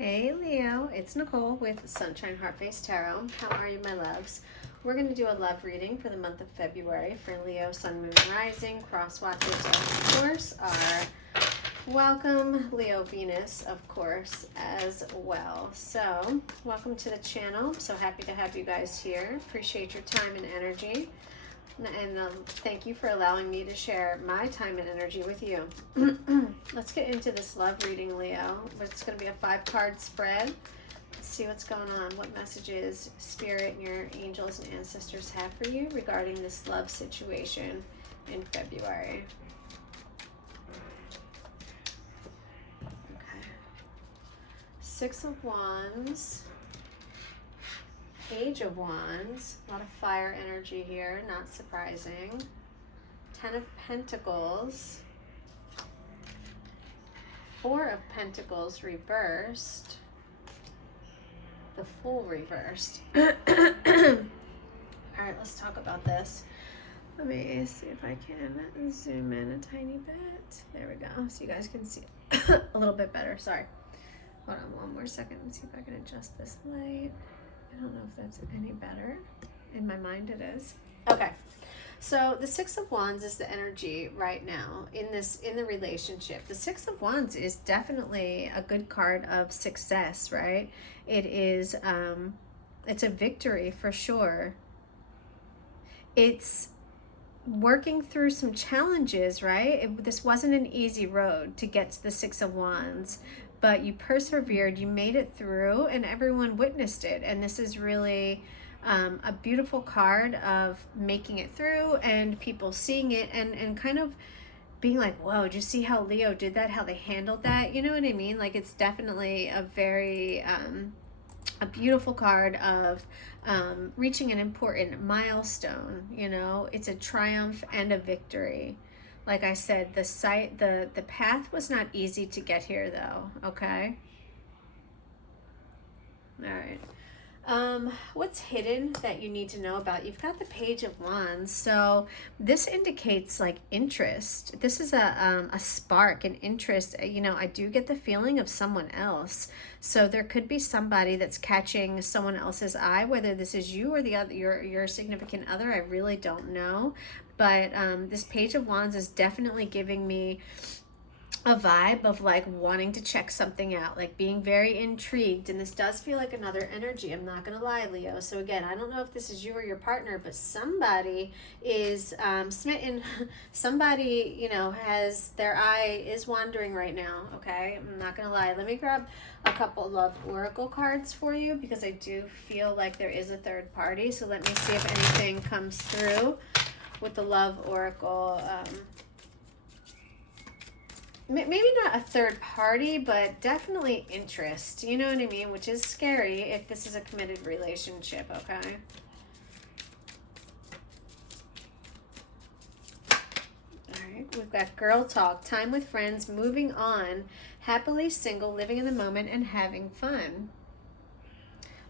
Hey Leo, it's Nicole with Sunshine Heartface Tarot. How are you, my loves? We're going to do a love reading for the month of February for Leo, Sun, Moon, and Rising. Cross watchers, of course, are welcome. Leo, Venus, of course, as well. So, welcome to the channel. I'm so happy to have you guys here. Appreciate your time and energy. And thank you for allowing me to share my time and energy with you. Let's get into this love reading, Leo. It's going to be a 5-card spread. Let's see what's going on. What messages Spirit and your angels and ancestors have for you regarding this love situation in February. Okay. 6 of Wands. Page of Wands, a lot of fire energy here, not surprising. 10 of Pentacles, 4 of Pentacles reversed, the Fool reversed. All right, let's talk about this. Let me see if I can zoom in a tiny bit. There we go, so you guys can see a little bit better. Sorry. Hold on one more second and see if I can adjust this light. I don't know if that's any better. In my mind it is. Okay. So the 6 of Wands is the energy right now in the relationship. The 6 of Wands is definitely a good card of success, right? It is it's a victory for sure. It's working through some challenges, right? This wasn't an easy road to get to the 6 of Wands. But you persevered, you made it through, and everyone witnessed it. And this is really a beautiful card of making it through and people seeing it and kind of being like, whoa, did you see how Leo did that, how they handled that? You know what I mean? Like, it's definitely a very, a beautiful card of reaching an important milestone, you know? It's a triumph and a victory. Like I said, the path was not easy to get here, though. Okay. All right. What's hidden that you need to know about? You've got the Page of Wands, so this indicates like interest. This is a spark, an interest. You know, I do get the feeling of someone else. So there could be somebody that's catching someone else's eye, whether this is you or the other, your significant other. I really don't know. But this Page of Wands is definitely giving me a vibe of like wanting to check something out, like being very intrigued. And this does feel like another energy, I'm not gonna lie, Leo. So again, I don't know if this is you or your partner, but somebody is smitten. Somebody, you know, has their eye is wandering right now. Okay, I'm not gonna lie. Let me grab a couple love oracle cards for you, because I do feel like there is a third party. So let me see if anything comes through with the love oracle. Maybe not a third party, but definitely interest. You know what I mean? Which is scary if this is a committed relationship, okay? All right, we've got girl talk, time with friends, moving on, happily single, living in the moment, and having fun.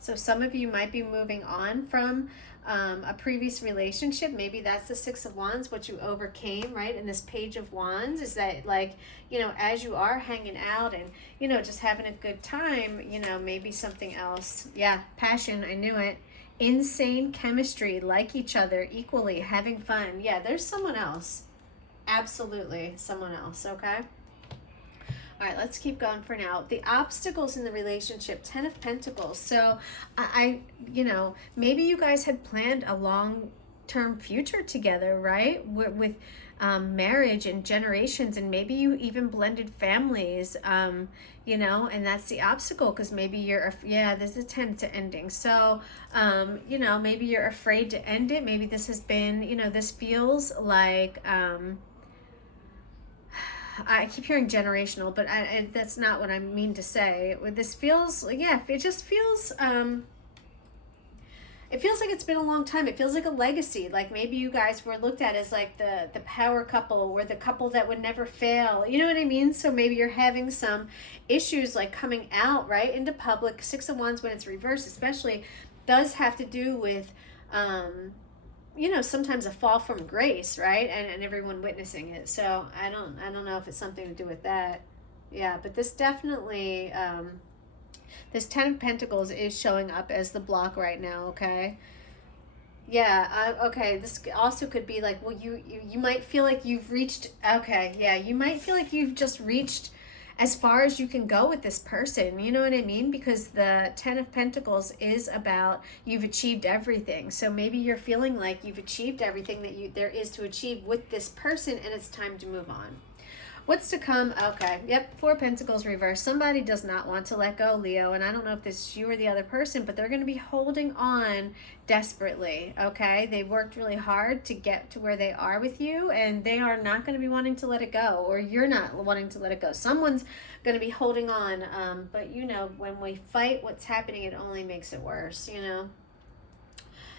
So some of you might be moving on from a previous relationship. Maybe that's the 6 of Wands, what you overcame, right? And this Page of Wands is that, like, you know, as you are hanging out and, you know, just having a good time, you know, maybe something else. Yeah, passion, I knew it. Insane chemistry, like each other equally, having fun. Yeah, there's someone else. Absolutely someone else, okay? All right, let's keep going for now. The obstacles in the relationship, 10 of Pentacles. So you know, maybe you guys had planned a long-term future together, right? With marriage and generations, and maybe you even blended families, you know, and that's the obstacle, because maybe you're, yeah, there's a 10 to ending. So, you know, maybe you're afraid to end it. Maybe this has been, you know, this feels like, I keep hearing generational, but that's not what I mean to say. This feels, yeah, it just feels, it feels like it's been a long time. It feels like a legacy. Like maybe you guys were looked at as like the power couple, or the couple that would never fail. You know what I mean? So maybe you're having some issues like coming out, right, into public. 6 of Wands when it's reversed especially does have to do with, you know, sometimes a fall from grace, right? And everyone witnessing it. So I don't know if it's something to do with that. Yeah, but this definitely This Ten of Pentacles is showing up as the block right now, okay? Yeah, okay, this also could be like, well, you might feel like you've reached, okay, yeah, you might feel like you've just reached as far as you can go with this person, you know what I mean? Because the Ten of Pentacles is about you've achieved everything. So maybe you're feeling like you've achieved everything that there is to achieve with this person, and it's time to move on. What's to come? Okay. Yep. Four Pentacles reversed. Somebody does not want to let go, Leo. And I don't know if this is you or the other person, but they're going to be holding on desperately. Okay. They worked really hard to get to where they are with you, and they are not going to be wanting to let it go, or you're not wanting to let it go. Someone's going to be holding on. But you know, when we fight what's happening, it only makes it worse, you know?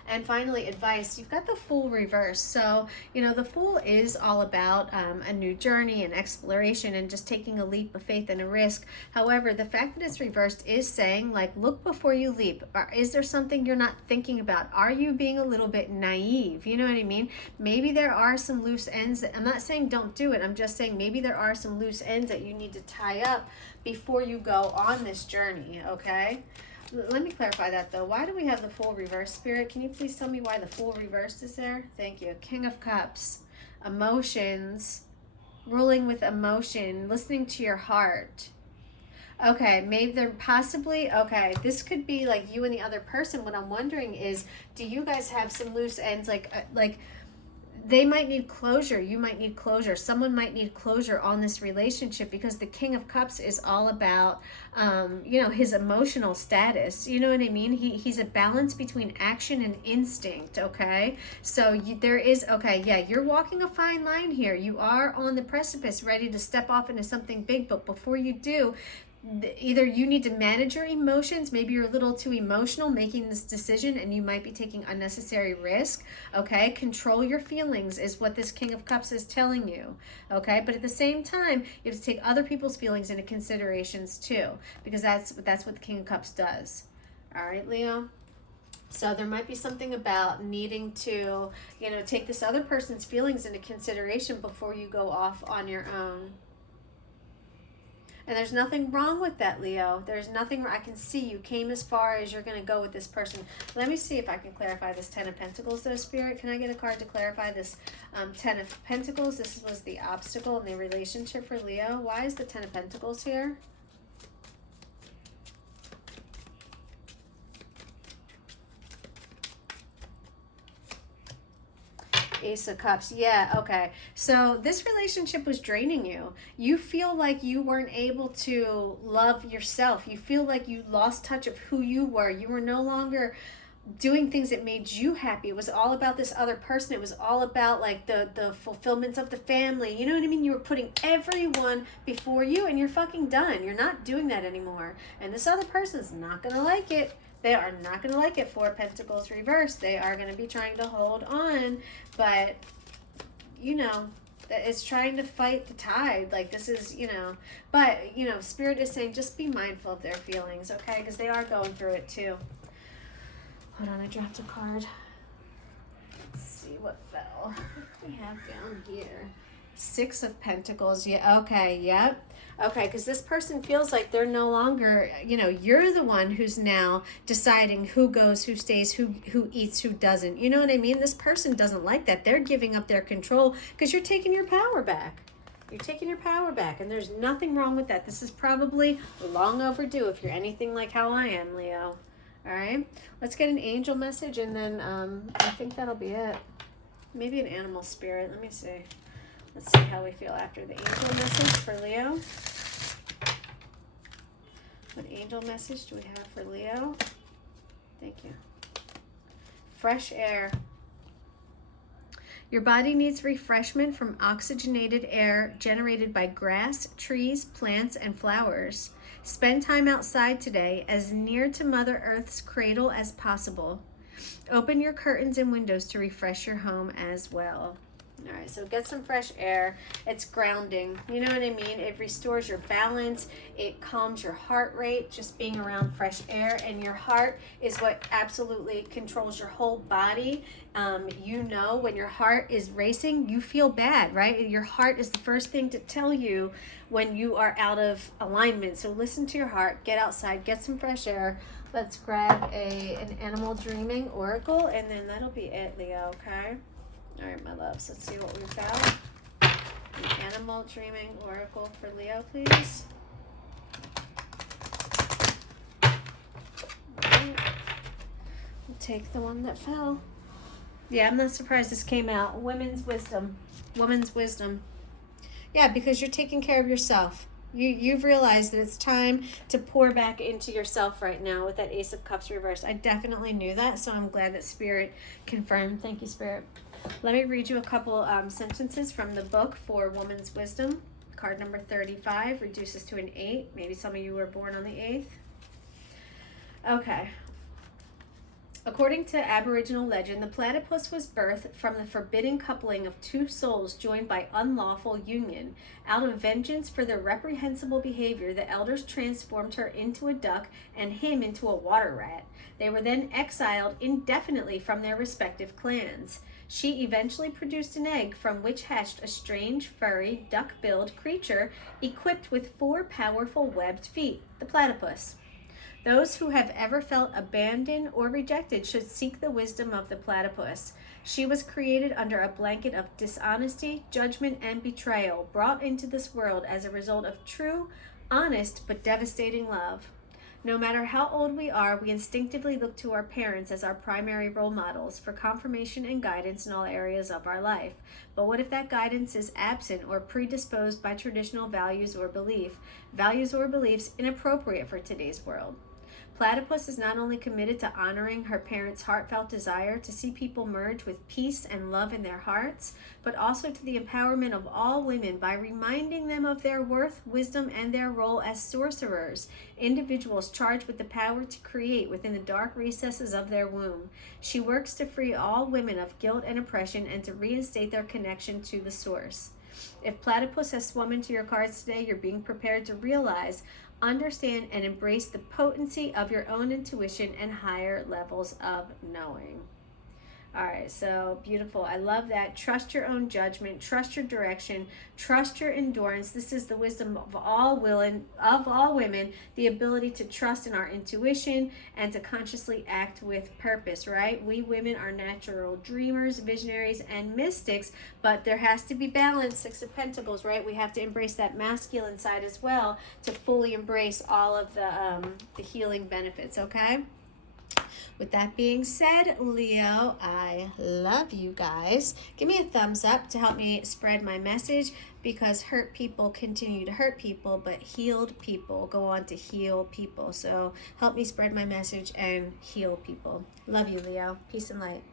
And finally, advice. You've got the Fool reverse. So, you know, the Fool is all about a new journey and exploration and just taking a leap of faith and a risk. However, the fact that it's reversed is saying, like, look before you leap. Is there something you're not thinking about? Are you being a little bit naive? You know what I mean? Maybe there are some loose ends. I'm not saying don't do it. I'm just saying maybe there are some loose ends that you need to tie up before you go on this journey, okay? Let me clarify that though. Why do we have the Fool reverse, Spirit? Can you please tell me why the Fool reversed is there? Thank you. King of Cups, emotions, ruling with emotion, listening to your heart. Okay, maybe they're possibly, okay, this could be like you and the other person. What I'm wondering is, do you guys have some loose ends, like they might need closure. You might need closure. Someone might need closure on this relationship, because the King of Cups is all about, you know, his emotional status. You know what I mean? He's a balance between action and instinct, okay? So there is, okay, yeah, you're walking a fine line here. You are on the precipice, ready to step off into something big, but before you do, either you need to manage your emotions, maybe you're a little too emotional making this decision and you might be taking unnecessary risk, okay? Control your feelings is what this King of Cups is telling you, okay? But at the same time, you have to take other people's feelings into considerations too, because that's what the King of Cups does. All right, Leo? So there might be something about needing to, you know, take this other person's feelings into consideration before you go off on your own. And there's nothing wrong with that, Leo. There's nothing, I can see you came as far as you're going to go with this person. Let me see if I can clarify this Ten of Pentacles, though, Spirit. Can I get a card to clarify this Ten of Pentacles? This was the obstacle in the relationship for Leo. Why is the Ten of Pentacles here? Ace of Cups. Yeah, okay. So this relationship was draining you. You feel like you weren't able to love yourself. You feel like you lost touch of who you were. You were no longer doing things that made you happy. It was all about this other person. It was all about like the fulfillments of the family. You know what I mean? You were putting everyone before you, and you're fucking done. You're not doing that anymore. And this other person's not going to like it. They are not going to like it. Four Pentacles reversed. They are going to be trying to hold on, but, you know, it's trying to fight the tide. Like, this is, you know, but, you know, Spirit is saying just be mindful of their feelings, okay? Because they are going through it, too. Hold on, I dropped a card. Let's see what fell. What do we have down here? Six of Pentacles. Yeah, okay, yep. Okay, because this person feels like they're no longer, you know, you're the one who's now deciding who goes, who stays, who eats, who doesn't. You know what I mean? This person doesn't like that. They're giving up their control because you're taking your power back. You're taking your power back, and there's nothing wrong with that. This is probably long overdue if you're anything like how I am, Leo. All right, let's get an angel message, and then I think that'll be it. Maybe an animal spirit. Let me see. Let's see how we feel after the angel message for Leo. What angel message do we have for Leo? Thank you. Fresh air. Your body needs refreshment from oxygenated air generated by grass, trees, plants, and flowers. Spend time outside today, as near to Mother Earth's cradle as possible. Open your curtains and windows to refresh your home as well. All right, so get some fresh air. It's grounding. You know what I mean? It restores your balance. It calms your heart rate, just being around fresh air. And your heart is what absolutely controls your whole body. You know, when your heart is racing, you feel bad, right? Your heart is the first thing to tell you when you are out of alignment. So listen to your heart, get outside, get some fresh air. Let's grab an animal dreaming oracle, and then that'll be it, Leo, okay? All right, my loves, let's see what we've got. An animal dreaming oracle for Leo, please. All right. We'll take the one that fell. Yeah, I'm not surprised this came out. Women's wisdom. Woman's wisdom. Yeah, because you're taking care of yourself. You've realized that it's time to pour back into yourself right now with that Ace of Cups reversed. I definitely knew that, so I'm glad that Spirit confirmed. Thank you, Spirit. Let me read you a couple sentences from the book for Woman's Wisdom. Card number 35 reduces to an 8. Maybe some of you were born on the 8th. Okay. According to Aboriginal legend, the platypus was birthed from the forbidden coupling of two souls joined by unlawful union. Out of vengeance for their reprehensible behavior, the elders transformed her into a duck and him into a water rat. They were then exiled indefinitely from their respective clans. She eventually produced an egg from which hatched a strange, furry, duck-billed creature equipped with 4 powerful webbed feet, the platypus. Those who have ever felt abandoned or rejected should seek the wisdom of the platypus. She was created under a blanket of dishonesty, judgment, and betrayal, brought into this world as a result of true, honest, but devastating love. No matter how old we are, we instinctively look to our parents as our primary role models for confirmation and guidance in all areas of our life. But what if that guidance is absent or predisposed by traditional values or beliefs inappropriate for today's world? Platypus is not only committed to honoring her parents' heartfelt desire to see people merge with peace and love in their hearts, but also to the empowerment of all women by reminding them of their worth, wisdom, and their role as sorcerers, individuals charged with the power to create within the dark recesses of their womb. She works to free all women of guilt and oppression and to reinstate their connection to the source. If Platypus has swum into your cards today, you're being prepared to realize, understand, and embrace the potency of your own intuition and higher levels of knowing. All right, so beautiful. I love that. Trust your own judgment. Trust your direction. Trust your endurance. This is the wisdom of all women, the ability to trust in our intuition and to consciously act with purpose, right? We women are natural dreamers, visionaries, and mystics, but there has to be balance. 6 of Pentacles, right? We have to embrace that masculine side as well to fully embrace all of the healing benefits, okay? With that being said, Leo, I love you guys. Give me a thumbs up to help me spread my message, because hurt people continue to hurt people, but healed people go on to heal people. So help me spread my message and heal people. Love you, Leo. Peace and light.